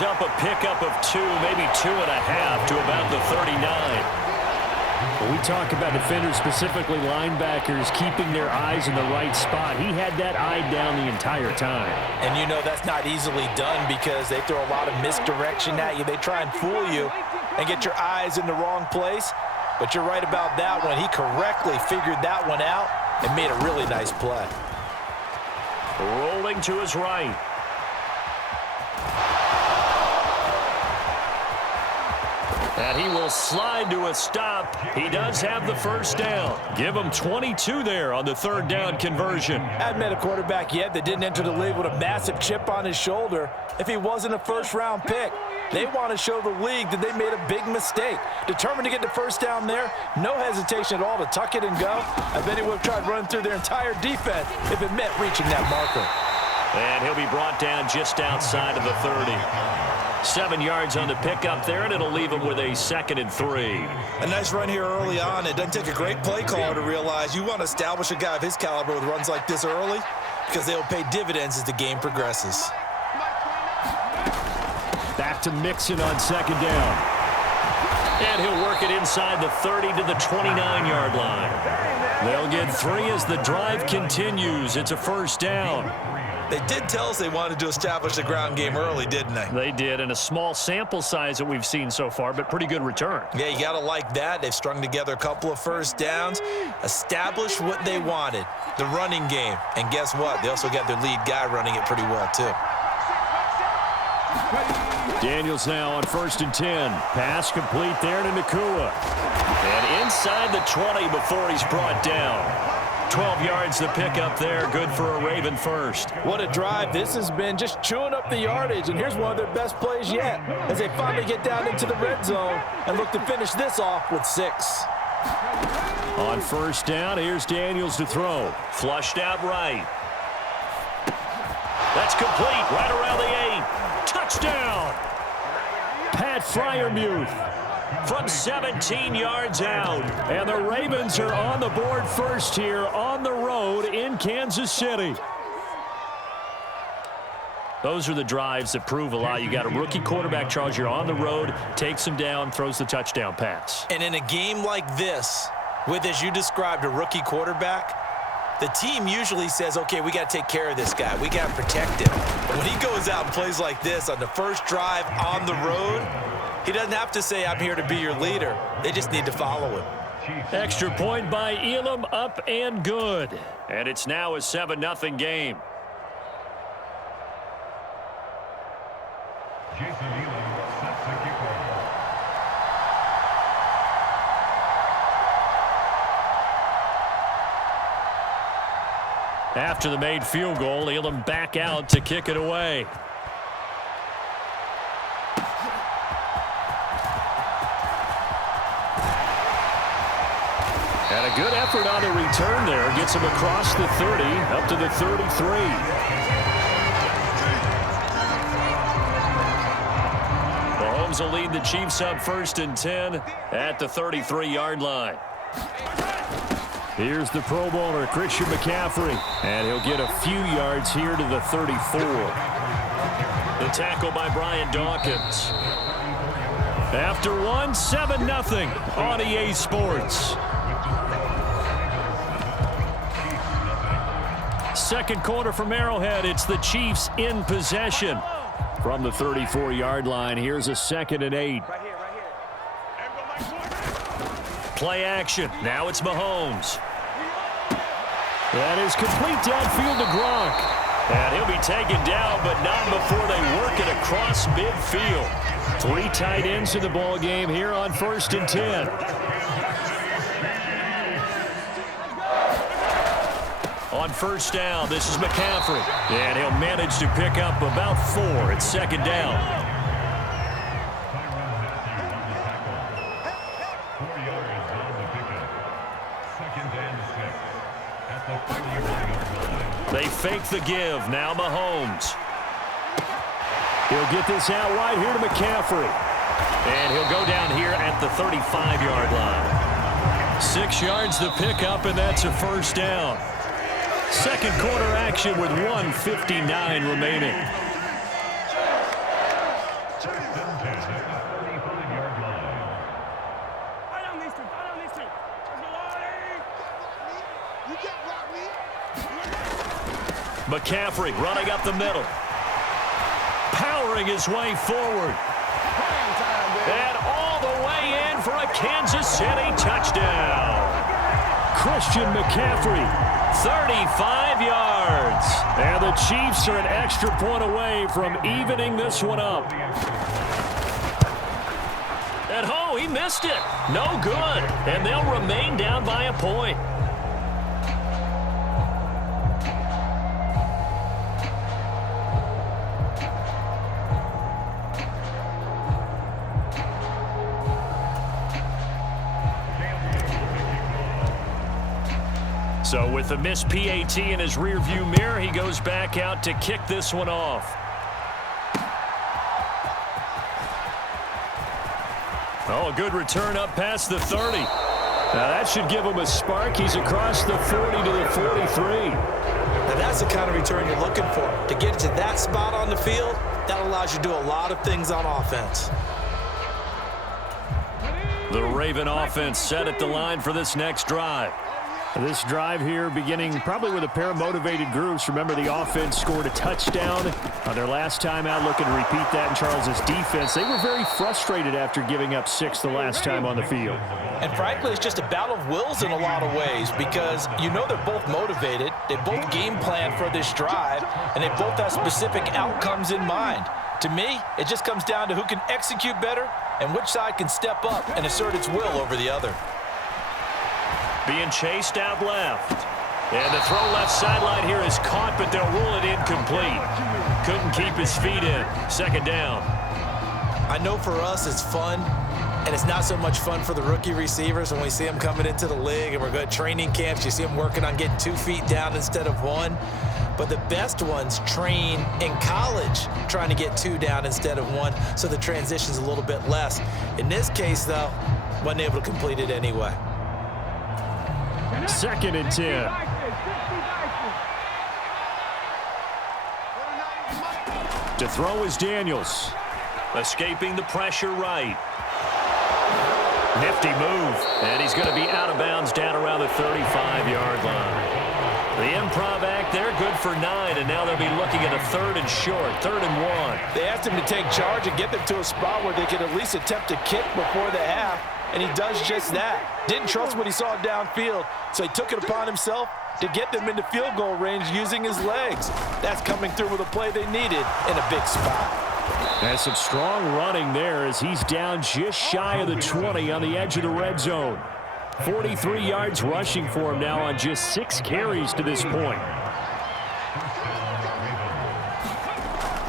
Up a pickup of 2, maybe 2.5 to about the 39. When we talk about defenders, specifically linebackers, keeping their eyes in the right spot, he had that eye down the entire time. And you know that's not easily done because they throw a lot of misdirection at you. They try and fool you and get your eyes in the wrong place. But you're right about that one. He correctly figured that one out and made a really nice play. Rolling to his right. And he will slide to a stop. He does have the first down. Give him 22 there on the third down conversion. I haven't met a quarterback yet that didn't enter the league with a massive chip on his shoulder if he wasn't a first-round pick. They want to show the league that they made a big mistake. Determined to get the first down there, no hesitation at all to tuck it and go. I bet he would have tried running through their entire defense if it meant reaching that marker. And he'll be brought down just outside of the 30. 7 yards on the pickup there, and it'll leave him with a 2nd and 3. A nice run here early on. It doesn't take a great play caller to realize you want to establish a guy of his caliber with runs like this early because they'll pay dividends as the game progresses. Back to Mixon on 2nd down. And he'll work it inside the 30 to the 29-yard line. They'll get 3 as the drive continues. It's a first down. They did tell us they wanted to establish the ground game early, didn't they? They did, and a small sample size that we've seen so far, but pretty good return. Yeah, you got to like that. They've strung together a couple of first downs, established what they wanted, the running game. And guess what? They also got their lead guy running it pretty well, too. Daniels now on 1st and 10. Pass complete there to Nacua. And inside the 20 before he's brought down. 12 yards to pick up there. Good for a Raven first. What a drive. This has been just chewing up the yardage, and here's one of their best plays yet as they finally get down into the red zone and look to finish this off with 6. On 1st down, here's Daniels to throw. Flushed out right. That's complete right around the 8. Touchdown! Pat Freiermuth from 17 yards out. And the Ravens are on the board first here on the road in Kansas City. Those are the drives that prove a lot. You got a rookie quarterback, Charles. You're on the road, takes him down, throws the touchdown pass. And in a game like this, with, as you described, a rookie quarterback, the team usually says, okay, we got to take care of this guy. We got to protect him. But when he goes out and plays like this on the first drive on the road, he doesn't have to say, I'm here to be your leader. They just need to follow him. Extra point by Elam, up and good. And it's now a 7-0 game. Jason Elam sets the kickoff. After the made field goal, Elam back out to kick it away. And a good effort on the return there. Gets him across the 30, up to the 33. Mahomes will lead the Chiefs up 1st and 10 at the 33-yard line. Here's the Pro Bowler, Christian McCaffrey. And he'll get a few yards here to the 34. The tackle by Brian Dawkins. After one, 7-0 on EA Sports. Second quarter from Arrowhead. It's the Chiefs in possession. From the 34-yard line, here's a 2nd and 8. Play action. Now it's Mahomes. That is complete downfield to Gronk. And he'll be taken down, but not before they work it across midfield. 3 tight ends in the ball game here on 1st and 10. On 1st down, this is McCaffrey. And he'll manage to pick up about 4 at 2nd down. They fake the give. Now Mahomes. He'll get this out wide here to McCaffrey. And he'll go down here at the 35-yard line. 6 yards to pick up, and that's a 1st down. Second quarter action with 1:59 remaining. Second and 10 at the 35-yard line. McCaffrey running up the middle. Powering his way forward. And all the way in for a Kansas City touchdown. Christian McCaffrey, 35 yards. and the Chiefs are an extra point away from evening this one up. And oh, he missed it. No good. And they'll remain down by a point. So with the missed PAT in his rearview mirror, he goes back out to kick this one off. Oh, a good return up past the 30. Now that should give him a spark. He's across the 40 to the 43. Now that's the kind of return you're looking for. To get to that spot on the field, that allows you to do a lot of things on offense. The Raven offense set at the line for this next drive. This drive here beginning probably with a pair of motivated groups. Remember, the offense scored a touchdown on their last time out, looking to repeat that in Charles's defense. They were very frustrated after giving up 6 the last time on the field. And frankly, it's just a battle of wills in a lot of ways because you know they're both motivated, they both game plan for this drive, and they both have specific outcomes in mind. To me, it just comes down to who can execute better and which side can step up and assert its will over the other. Being chased out left. And the throw left sideline here is caught, but they'll rule it incomplete. Couldn't keep his feet in. Second down. I know for us it's fun, and it's not so much fun for the rookie receivers when we see them coming into the league and we're good training camps. You see them working on getting 2 feet down instead of 1. But the best ones train in college trying to get 2 down instead of 1, so the transition's a little bit less. In this case, though, wasn't able to complete it anyway. Second and 10. To throw is Daniels. Escaping the pressure right. Nifty move. And he's going to be out of bounds down around the 35-yard line. The improv act there, good for 9, and now they'll be looking at a 3rd and short, 3rd and 1. They asked him to take charge and get them to a spot where they could at least attempt to kick before the half, and he does just that. Didn't trust what he saw downfield, so he took it upon himself to get them into field goal range using his legs. That's coming through with a play they needed in a big spot. And some strong running there as he's down just shy of the 20 on the edge of the red zone. 43 yards rushing for him now on just 6 carries to this point.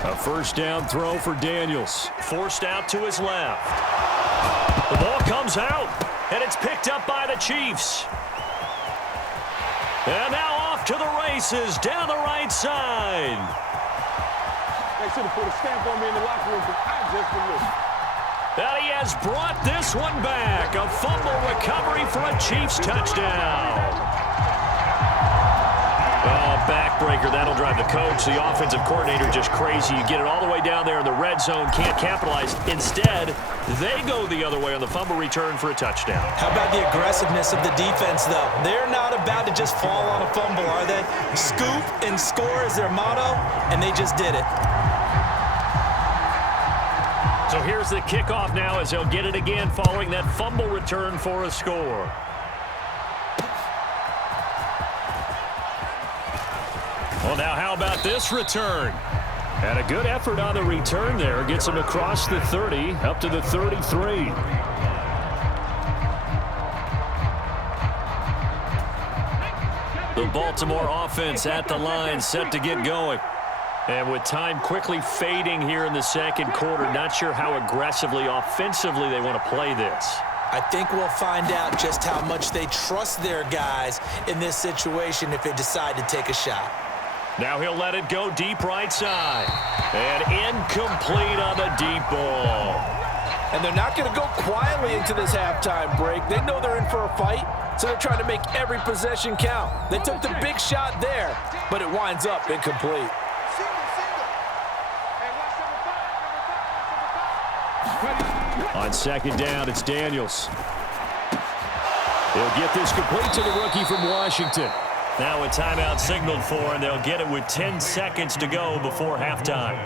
A first down throw for Daniels. Forced out to his left. The ball comes out, and it's picked up by the Chiefs. And now off to the races down the right side. They should have put a stamp on me in the locker room because I just been And he has brought this one back. A fumble recovery for a Chiefs touchdown. Oh, backbreaker. That'll drive the coach. The offensive coordinator just crazy. You get it all the way down there in the red zone. Can't capitalize. Instead, they go the other way on the fumble return for a touchdown. How about the aggressiveness of the defense, though? They're not about to just fall on a fumble, are they? Scoop and score is their motto, and they just did it. So here's the kickoff now as they'll get it again following that fumble return for a score. Well, now how about this return? And a good effort on the return there. Gets him across the 30, up to the 33. The Baltimore offense at the line, set to get going. And with time quickly fading here in the second quarter, not sure how aggressively, offensively they want to play this. I think we'll find out just how much they trust their guys in this situation if they decide to take a shot. Now he'll let it go deep right side. And incomplete on the deep ball. And they're not going to go quietly into this halftime break. They know they're in for a fight, so they're trying to make every possession count. They took the big shot there, but it winds up incomplete. On second down, it's Daniels. He'll get this complete to the rookie from Washington. Now a timeout signaled for, and they'll get it with 10 seconds to go before halftime.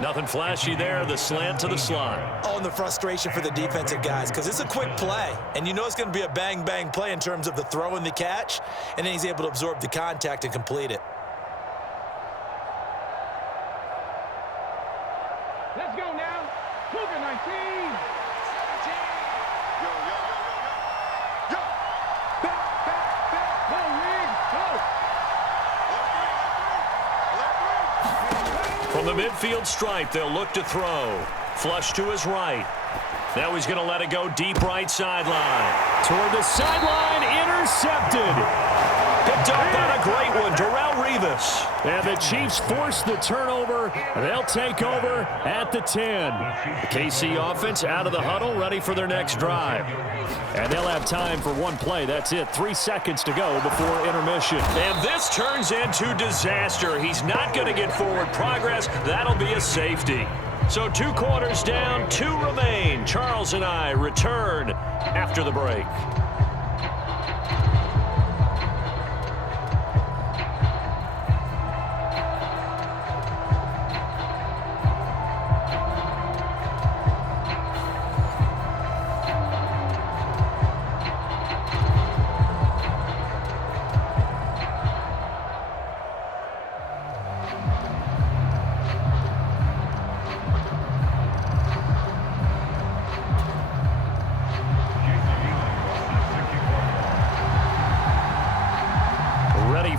Nothing flashy there, the slant to the slot. Oh, and the frustration for the defensive guys, because it's a quick play, and you know it's going to be a bang-bang play in terms of the throw and the catch, and then he's able to absorb the contact and complete it. Let's go now. Cougar 19. Back. Go, Riggs. Go. From the midfield stripe, they'll look to throw. Flush to his right. Now he's going to let it go deep right sideline. Toward the sideline, intercepted. Picked up on a great one, Darrelle Revis. And the Chiefs force the turnover. They'll take over at the 10. The KC offense out of the huddle, ready for their next drive. And they'll have time for one play. That's it. 3 seconds to go before intermission. And this turns into disaster. He's not going to get forward progress. That'll be a safety. So 2 quarters down, 2 remain. Charles and I return after the break.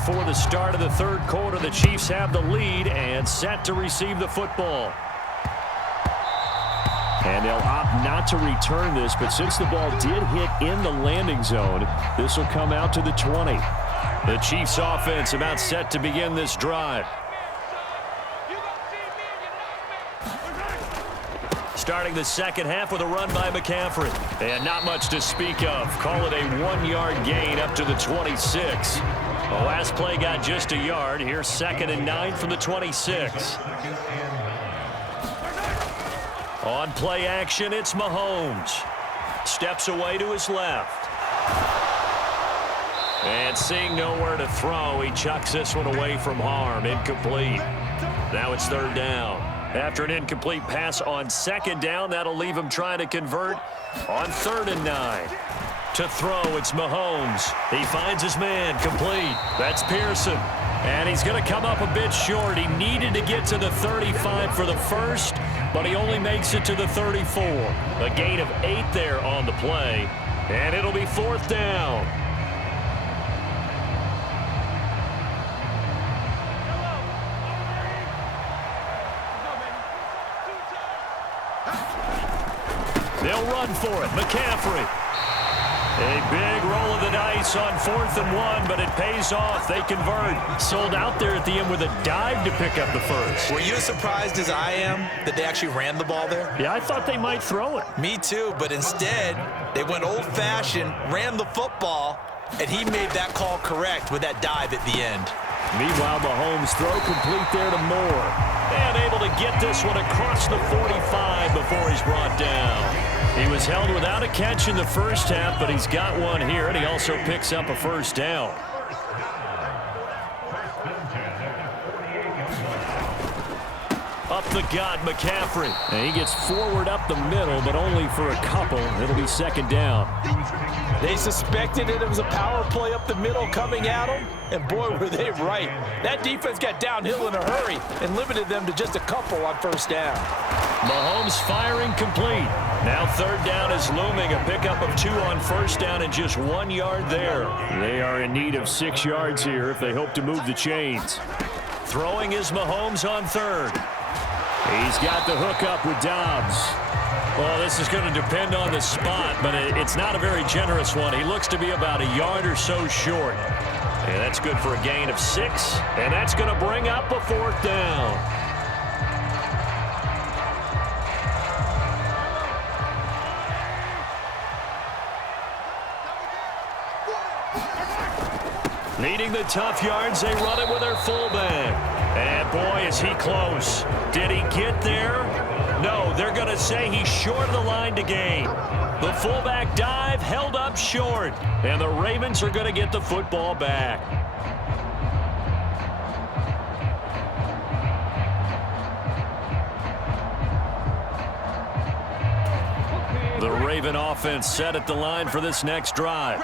For the start of the third quarter, the Chiefs have the lead and set to receive the football. And they'll opt not to return this, but since the ball did hit in the landing zone, this will come out to the 20. The Chiefs offense about set to begin this drive. Starting the second half with a run by McCaffrey. And not much to speak of. Call it a 1-yard gain up to the 26. The last play got just a yard. Here's 2nd and 9 from the 26. On play action, it's Mahomes. Steps away to his left. And seeing nowhere to throw, he chucks this one away from harm. Incomplete. Now it's 3rd down. After an incomplete pass on 2nd down, that'll leave him trying to convert on 3rd and 9. To throw, it's Mahomes. He finds his man, complete. That's Pearson. And he's going to come up a bit short. He needed to get to the 35 for the first, but he only makes it to the 34. A gain of 8 there on the play, and it'll be 4th down. They'll run for it. McCaffrey. A big roll of the dice on 4th and 1, but it pays off. They convert. Sold out there at the end with a dive to pick up the first. Were you as surprised as I am that they actually ran the ball there? Yeah, I thought they might throw it. Me too, but instead, they went old-fashioned, ran the football, and he made that call correct with that dive at the end. Meanwhile, Mahomes throw complete there to Moore. And able to get this one across the 45 before he's brought down. He was held without a catch in the first half, but he's got one here, and he also picks up a 1st down. Up the gut, McCaffrey. And he gets forward up the middle, but only for a couple. It'll be 2nd down. They suspected it was a power play up the middle coming at them, and boy, were they right. That defense got downhill in a hurry and limited them to just a couple on 1st down. Mahomes firing complete. Now 3rd down is looming. A pickup of 2 on 1st down and just 1 yard there. They are in need of 6 yards here if they hope to move the chains. Throwing is Mahomes on 3rd. He's got the hook up with Dobbs. Well, this is going to depend on the spot, but it's not a very generous one. He looks to be about a yard or so short. And that's good for a gain of 6, and that's going to bring up a 4th down. Needing the tough yards, they run it with their fullback. And boy, is he close. Did he get there? No, they're going to say he's short of the line to gain. The fullback dive held up short, and the Ravens are going to get the football back. The Raven offense set at the line for this next drive.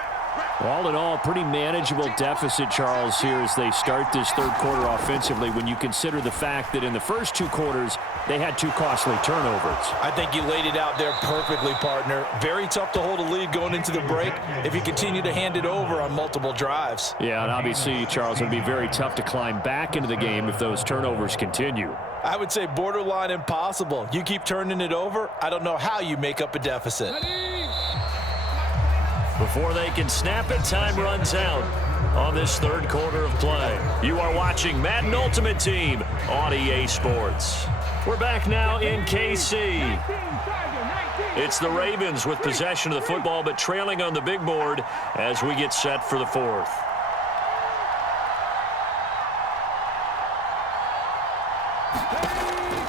All in all, pretty manageable deficit, Charles, here as they start this third quarter offensively when you consider the fact that in the first two quarters, they had 2 costly turnovers. I think you laid it out there perfectly, partner. Very tough to hold a lead going into the break if you continue to hand it over on multiple drives. Yeah, and obviously, Charles, it would be very tough to climb back into the game if those turnovers continue. I would say borderline impossible. You keep turning it over, I don't know how you make up a deficit. Before they can snap it, time runs out on this third quarter of play. You are watching Madden Ultimate Team on EA Sports. We're back now in KC. It's the Ravens with possession of the football, but trailing on the big board as we get set for the fourth.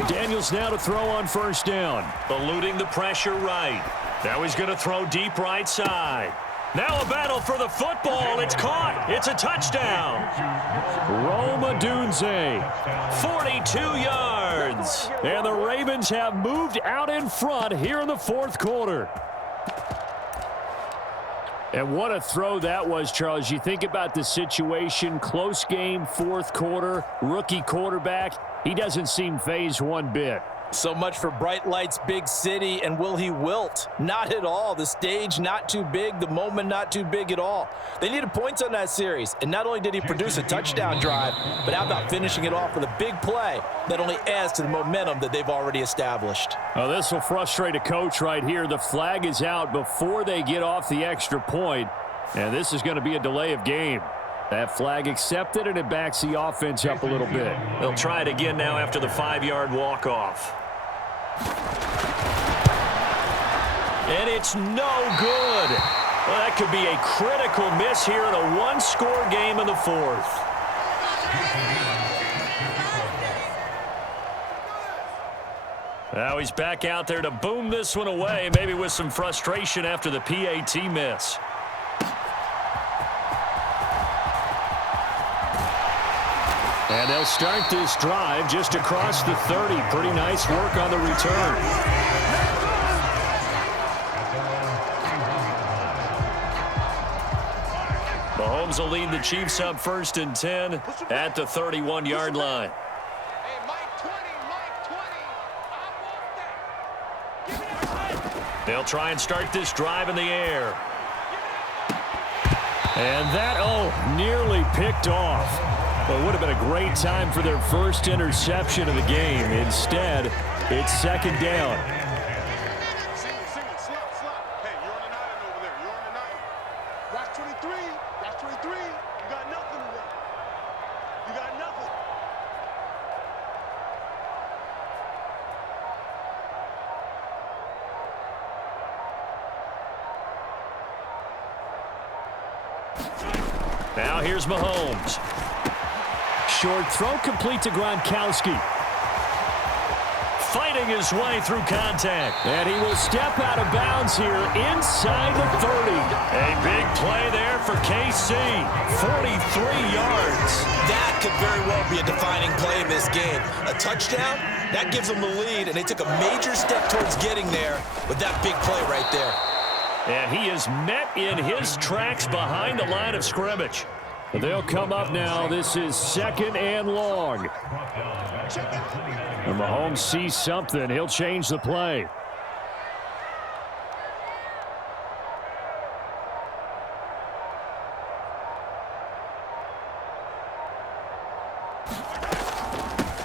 Daniels now to throw on first down. Eluding the pressure right. Now he's going to throw deep right side. Now a battle for the football. It's caught. It's a touchdown. Rome Odunze. 42 yards. And the Ravens have moved out in front here in the fourth quarter. And what a throw that was, Charles. You think about the situation, close game, fourth quarter, rookie quarterback. He doesn't seem fazed one bit. So much for bright lights, big city, and will he wilt? Not at all. The stage not too big, the moment not too big at all. They needed points on that series, and not only did he produce a touchdown drive, but how about finishing it off with a big play that only adds to the momentum that they've already established. Oh, this will frustrate a coach right here. The flag is out before they get off the extra point, and this is going to be a delay of game. That flag accepted, and it backs the offense up a little bit. They'll try it again now after the 5-yard walk-off. And it's no good. Well, that could be a critical miss here in a one-score game in the fourth. Now he's back out there to boom this one away, maybe with some frustration after the PAT miss. And they'll start this drive just across the 30. Pretty nice work on the return. Mahomes will lead the Chiefs up 1st and 10 at the 31-yard line. They'll try and start this drive in the air. And that, nearly picked off. Well, it would have been a great time for their first interception of the game. Instead, it's second down. Hey, you're on an island over there. You're on an island. Watch 23. Watch 23. You got nothing today. You got nothing. Now here's Mahomes. Short throw complete to Gronkowski. Fighting his way through contact. And he will step out of bounds here inside the 30. A big play there for KC. 43 yards. That could very well be a defining play in this game. A touchdown, that gives them the lead, and they took a major step towards getting there with that big play right there. And he is met in his tracks behind the line of scrimmage. They'll come up now. This is 2nd and long. And Mahomes sees something. He'll change the play.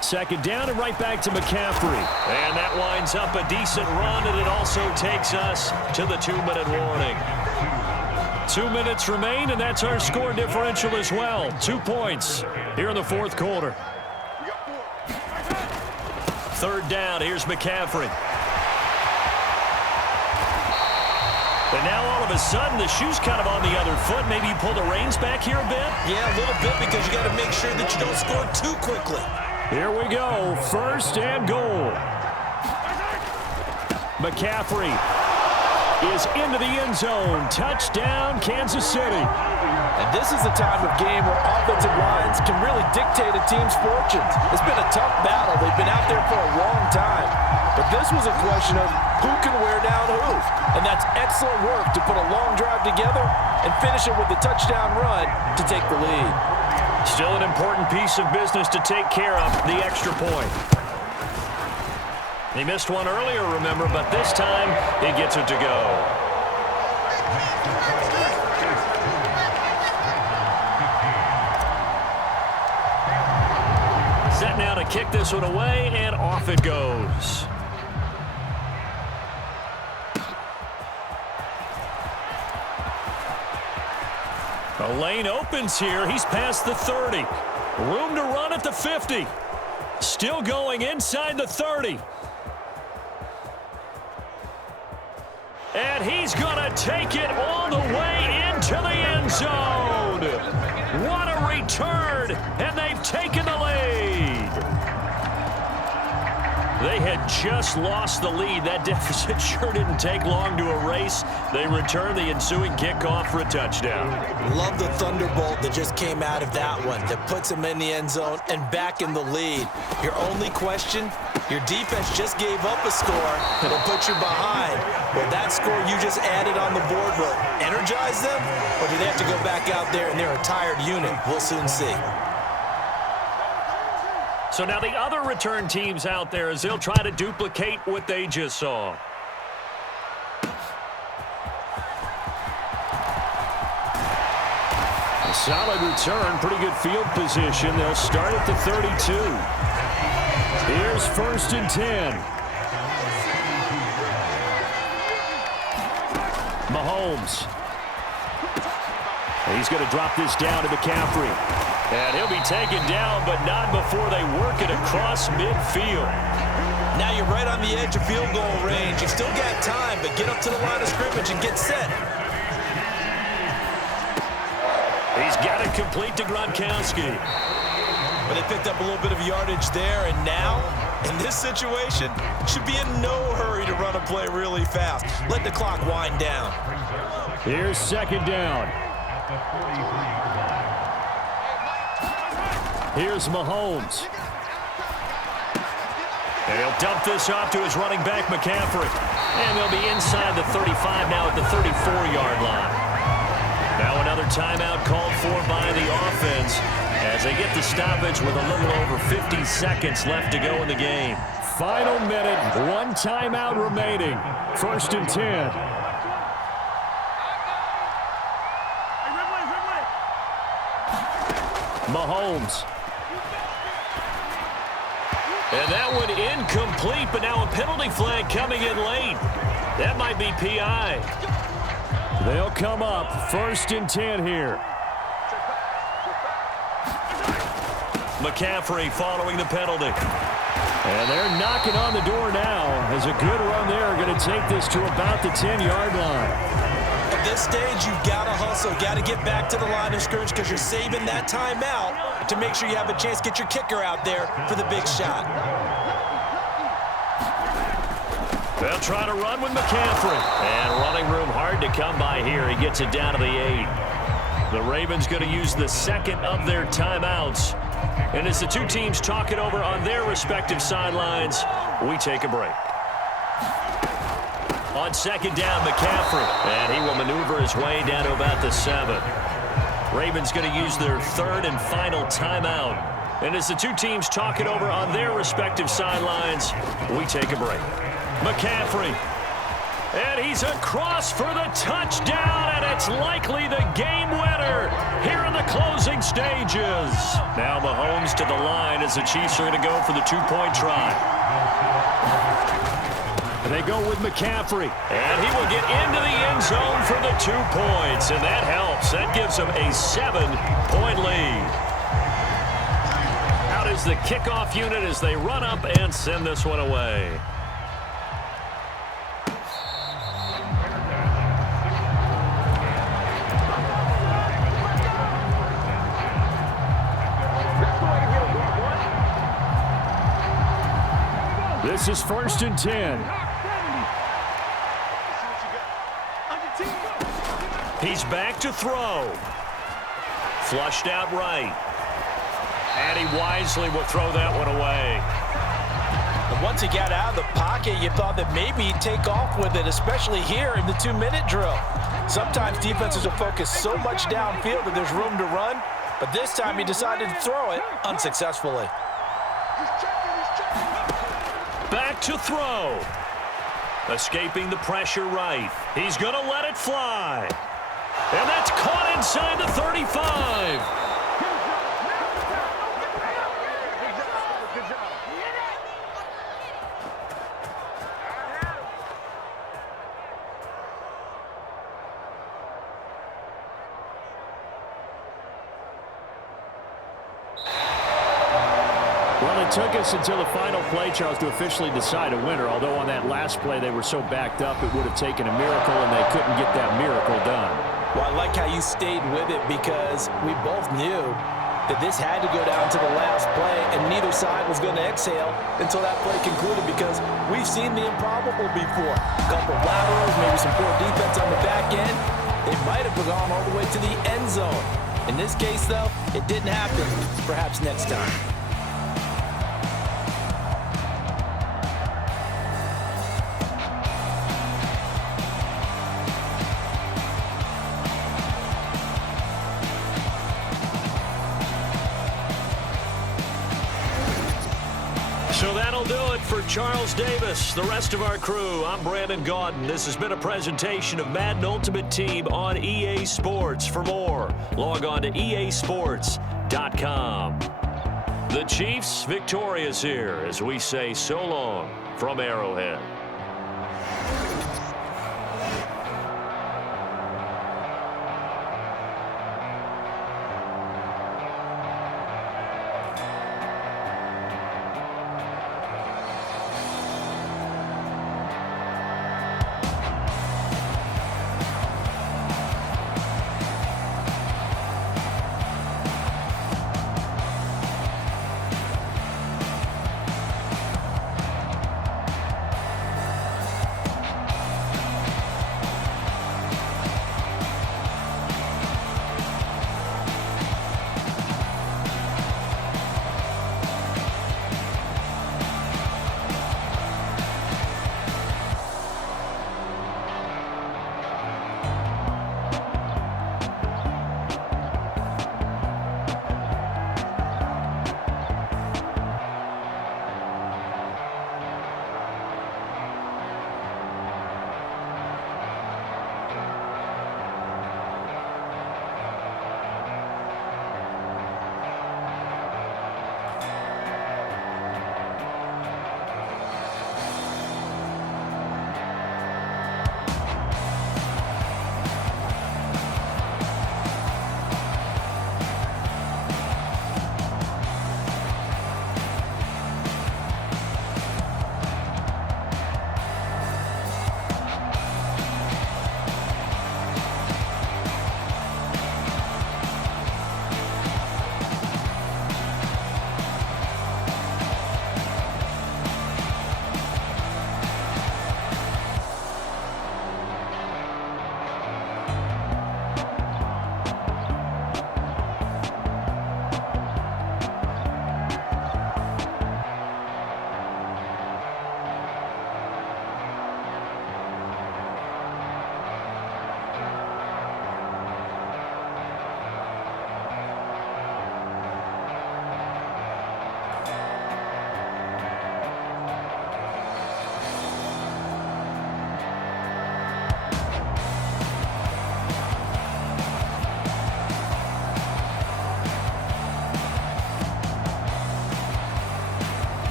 Second down and right back to McCaffrey. And that winds up a decent run, and it also takes us to the 2-minute warning. 2 minutes remain, and that's our score differential as well. 2 points here in the fourth quarter. Third down, here's McCaffrey. And now all of a sudden, the shoe's kind of on the other foot. Maybe you pull the reins back here a bit? Yeah, a little bit, because you got to make sure that you don't score too quickly. Here we go, 1st and goal. McCaffrey is into the end zone. Touchdown, Kansas City. And this is the time of game where offensive lines can really dictate a team's fortunes. It's been a tough battle. They've been out there for a long time. But this was a question of who can wear down who. And that's excellent work to put a long drive together and finish it with a touchdown run to take the lead. Still an important piece of business to take care of, the extra point. He missed one earlier, remember, but this time he gets it to go. Set now to kick this one away, and off it goes. The lane opens here. He's past the 30. Room to run at the 50. Still going inside the 30. And he's going to take it all the way into the end zone. What a return, and they've taken the lead. They had just lost the lead. That deficit sure didn't take long to erase. They return the ensuing kickoff for a touchdown. Love the thunderbolt that just came out of that one that puts them in the end zone and back in the lead. Your only question, your defense just gave up a score that'll put you behind. Will that score you just added on the board will energize them, or do they have to go back out there and they're a tired unit? We'll soon see. So now the other return teams out there as they'll try to duplicate what they just saw. A solid return, pretty good field position. They'll start at the 32. Here's 1st and 10. Mahomes. He's going to drop this down to McCaffrey. And he'll be taken down, but not before they work it across midfield. Now you're right on the edge of field goal range. You've still got time, but get up to the line of scrimmage and get set. He's got it complete to Gronkowski. But they picked up a little bit of yardage there, and now, in this situation, should be in no hurry to run a play really fast. Let the clock wind down. Here's 2nd down. Here's Mahomes. And he'll dump this off to his running back, McCaffrey. And they'll be inside the 35 now at the 34-yard line. Now another timeout called for by the offense as they get the stoppage with a little over 50 seconds left to go in the game. Final minute, one timeout remaining. 1st and 10. Mahomes. And that one incomplete, but now a penalty flag coming in late. That might be PI. They'll come up 1st and 10 here. McCaffrey following the penalty. And they're knocking on the door now as a good run there going to take this to about the 10-yard line. At this stage, you've got to hustle, got to get back to the line of scrimmage because you're saving that timeout to make sure you have a chance to get your kicker out there for the big shot. They'll try to run with McCaffrey. And running room hard to come by here. He gets it down to the 8. The Ravens going to use the 2nd of their timeouts. And as the two teams talk it over on their respective sidelines, we take a break. On 2nd down, McCaffrey. And he will maneuver his way down to about the 7. Ravens going to use their 3rd and final timeout. And as the two teams talk it over on their respective sidelines, we take a break. McCaffrey. And he's across for the touchdown, and it's likely the game winner here in the closing stages. Now Mahomes to the line as the Chiefs are going to go for the 2-point try. They go with McCaffrey. And he will get into the end zone for the 2 points, and that helps. That gives him a 7-point lead. Out is the kickoff unit as they run up and send this one away. This is 1st and 10. He's back to throw. Flushed out right. And he wisely will throw that one away. And once he got out of the pocket, you thought that maybe he'd take off with it, especially here in the 2-minute drill. Sometimes defenses will focus so much downfield that there's room to run, but this time he decided to throw it unsuccessfully. Back to throw. Escaping the pressure right. He's going to let it fly. And that's caught inside the 35. Well, it took us until the final play, Charles, to officially decide a winner, although on that last play they were so backed up it would have taken a miracle, and they couldn't get that miracle done. Well, I like how you stayed with it because we both knew that this had to go down to the last play, and neither side was going to exhale until that play concluded because we've seen the improbable before. A couple laterals, maybe some poor defense on the back end. They might have gone all the way to the end zone. In this case, though, it didn't happen. Perhaps next time. So that'll do it for Charles Davis, the rest of our crew. I'm Brandon Gaudin. This has been a presentation of Madden Ultimate Team on EA Sports. For more, log on to easports.com. The Chiefs victorious here as we say so long from Arrowhead.